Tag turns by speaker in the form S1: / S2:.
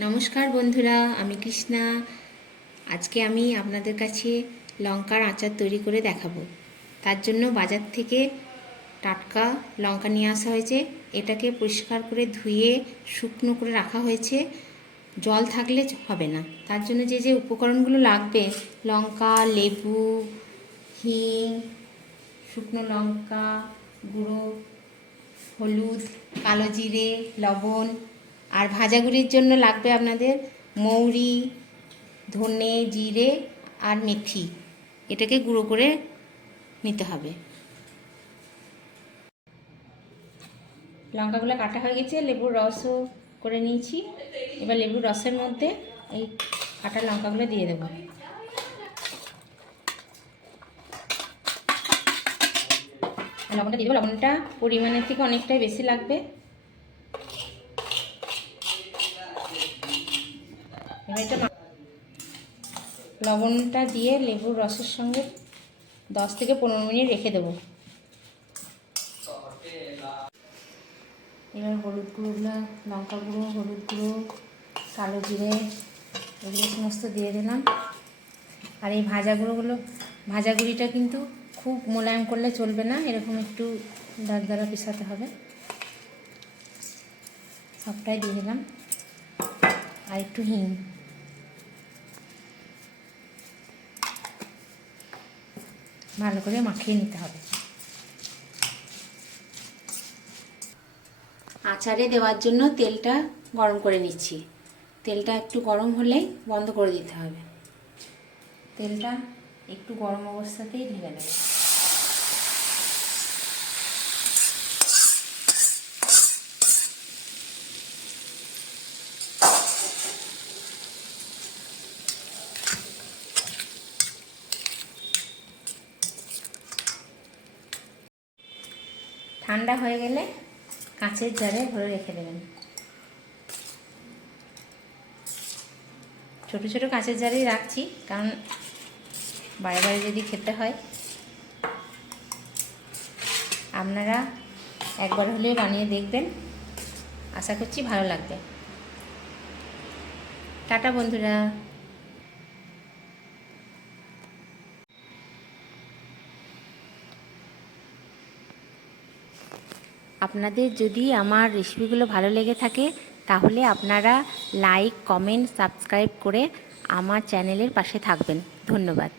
S1: নমস্কার বন্ধুরা, আমি কৃষ্ণা। আজকে আমি আপনাদের কাছে লঙ্কার আচার তৈরি করে দেখাবো। তার জন্য বাজার থেকে টাটকা লঙ্কা নিয়ে আসা হয়েছে। এটাকে পরিষ্কার করে ধুয়ে শুকনো করে রাখা হয়েছে। জল থাকলে হবে না। তার জন্য যে যে উপকরণগুলো লাগবে, লঙ্কা, লেবু, হিং, শুকনো লঙ্কা গুঁড়ো, হলুদ, কালো জিরে, লবণ আর ভাজাগুলির জন্য লাগবে আপনাদের মৌরি, ধনে, জিরে আর মেথি। এটাকে গুঁড়ো করে নিতে হবে। লঙ্কাগুলো কাটা হয়ে গেছে, লেবুর রসও করে নিয়েছি। এবার লেবুর রসের মধ্যে এই কাটা লঙ্কাগুলো দিয়ে দেবো। লবণটা দিয়ে দেবো। লবণটা পরিমাণের থেকে অনেকটাই বেশি লাগবে। এবার এটা লবণটা দিয়ে লেবুর রসের সঙ্গে দশ থেকে পনেরো মিনিট রেখে দেবো। এবার হলুদ গুঁড়োগুলো লঙ্কা গুঁড়ো, হলুদ গুঁড়ো, কালো জিরে, এগুলো সমস্ত দিয়ে দিলাম। আর এই ভাজা গুঁড়োগুলো ভাজা গুঁড়িটা কিন্তু খুব মোলায়েম করলে চলবে না, এরকম একটু দাঁড় পিসাতে হবে। সবটাই দিয়ে দিলাম। আর একটু হিং। ভালো করে মাখিয়ে নিতে হবে। আচারে দেওয়ার জন্য তেলটা গরম করে নিচ্ছি। তেলটা একটু গরম হলেই বন্ধ করে দিতে হবে। তেলটা একটু গরম অবস্থাতেই ঢেলে দেবে। ঠান্ডা হয়ে গেলে কাঁচের জারে ভরে রেখে দেবেন। ছোট ছোট কাঁচের জারেই রাখছি, কারণ বারে বারে যদি খেতে হয়। আপনারা একবার হলেও বানিয়ে দেখবেন। আশা করছি ভালো লাগবে। টাটা বন্ধুরা। আপনাদের যদি আমার রেসিপিগুলো ভালো লেগে থাকে, তাহলে আপনারা লাইক কমেন্ট সাবস্ক্রাইব করে আমার চ্যানেলের পাশে থাকবেন। ধন্যবাদ।